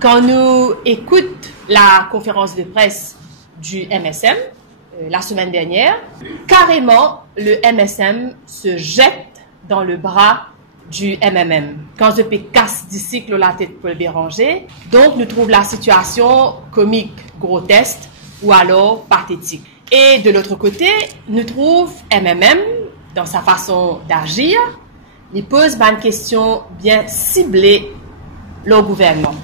Quand nous écoutons la conférence de presse du MSM la semaine dernière, carrément le MSM se jette dans le bras du MMM. Quand je peux casse d'ici la tête Paul Béranger, donc nous trouvons la situation comique, grotesque ou alors pathétique. Et de l'autre côté, nous trouvons MMM dans sa façon d'agir, il pose une question bien ciblée au gouvernement,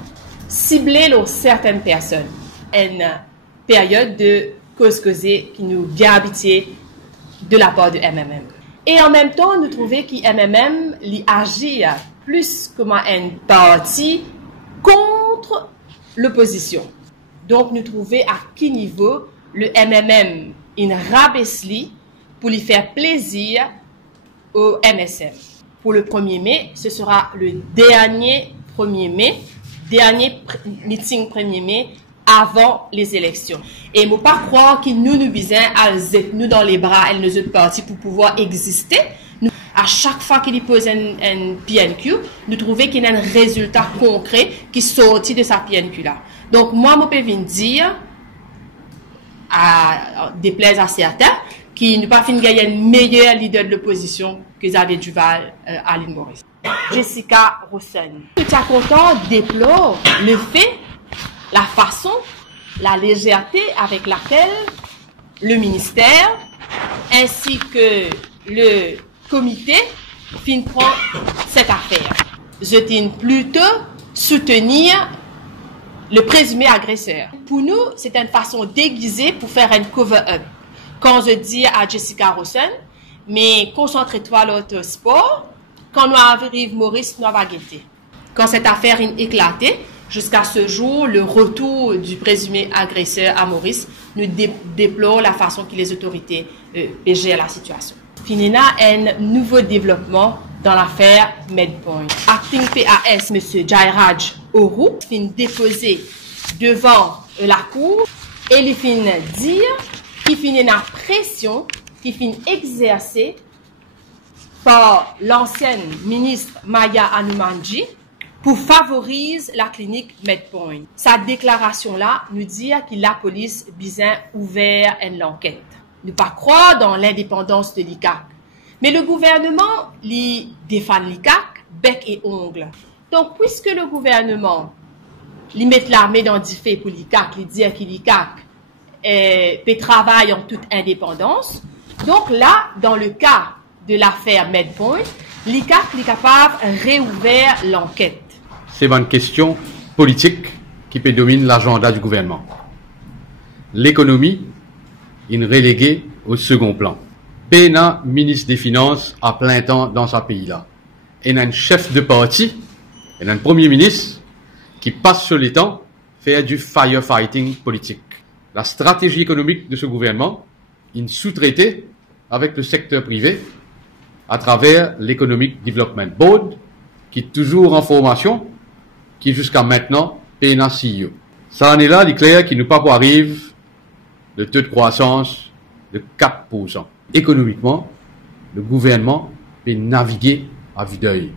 ciblée sur certaines personnes. Une période de cause-causée qui nous bien habituée de la part de MMM. Et en même temps, nous trouvons que MMM agit plus comme un parti contre l'opposition. Donc, nous trouvons à quel niveau le MMM rabaisse pour lui faire plaisir au MSM. Pour le 1er mai, ce sera le dernier 1er mai, dernier meeting 1er mai avant les élections. Et il ne faut pas croire que nous besoin à nous dans les bras et nos autres partis pour pouvoir exister. Nous, à chaque fois qu'il pose un PNQ, nous trouvons qu'il y a un résultat concret qui sortit de sa PNQ là. Donc, moi, je peux venir dire, à déplaise à certains, qui n'ont pas fini de gagner un meilleur leader de l'opposition que Xavier Duval à l'île Maurice. Jessica Rosen. Tout à content déplore le fait, la façon, la légèreté avec laquelle le ministère ainsi que le comité prend cette affaire. Je tiens plutôt soutenir le présumé agresseur. Pour nous, c'est une façon déguisée pour faire un cover-up. Quand je dis à Jessica Rosen, mais concentre-toi sur l'autre sport, quand nous arrivons Maurice, nous allons guetter. Quand cette affaire est éclatée, jusqu'à ce jour, le retour du présumé agresseur à Maurice nous déplore la façon que les autorités gèrent la situation. Finina, un nouveau développement dans l'affaire Medpoint. Acting PAS, M. Jairaj Oru, fin déposé devant la cour et il fin dire qu'il finit la pression qui fin exercée par l'ancienne ministre Maya Hanumanji pour favoriser la clinique Medpoint. Sa déclaration-là nous dit que la police a ouvert une enquête. Ne pas croire dans l'indépendance de l'ICAC. Mais le gouvernement lui défend l'ICAC, bec et ongle. Donc, puisque le gouvernement lui met l'armée dans du fait pour l'ICAC, lui dit que l'ICAC peut travailler en toute indépendance, donc là, dans le cas de l'affaire Medpoint, l'ICAC est capable de réouvrir l'enquête. C'est une question politique qui peut dominer l'agenda du gouvernement. L'économie est reléguée au second plan. PNA, ministre des Finances, à plein temps dans ce pays-là. Et il y a un chef de parti, il y a un premier ministre qui passe sur les temps, faire du firefighting politique. La stratégie économique de ce gouvernement, une sous-traitée avec le secteur privé à travers l'Economic Development Board, qui est toujours en formation, qui jusqu'à maintenant PNA CEO. Ça en est là, il est clair qu'il nous pas pour arriver le taux de croissance de 4%. Économiquement, le gouvernement peut naviguer à vue d'œil.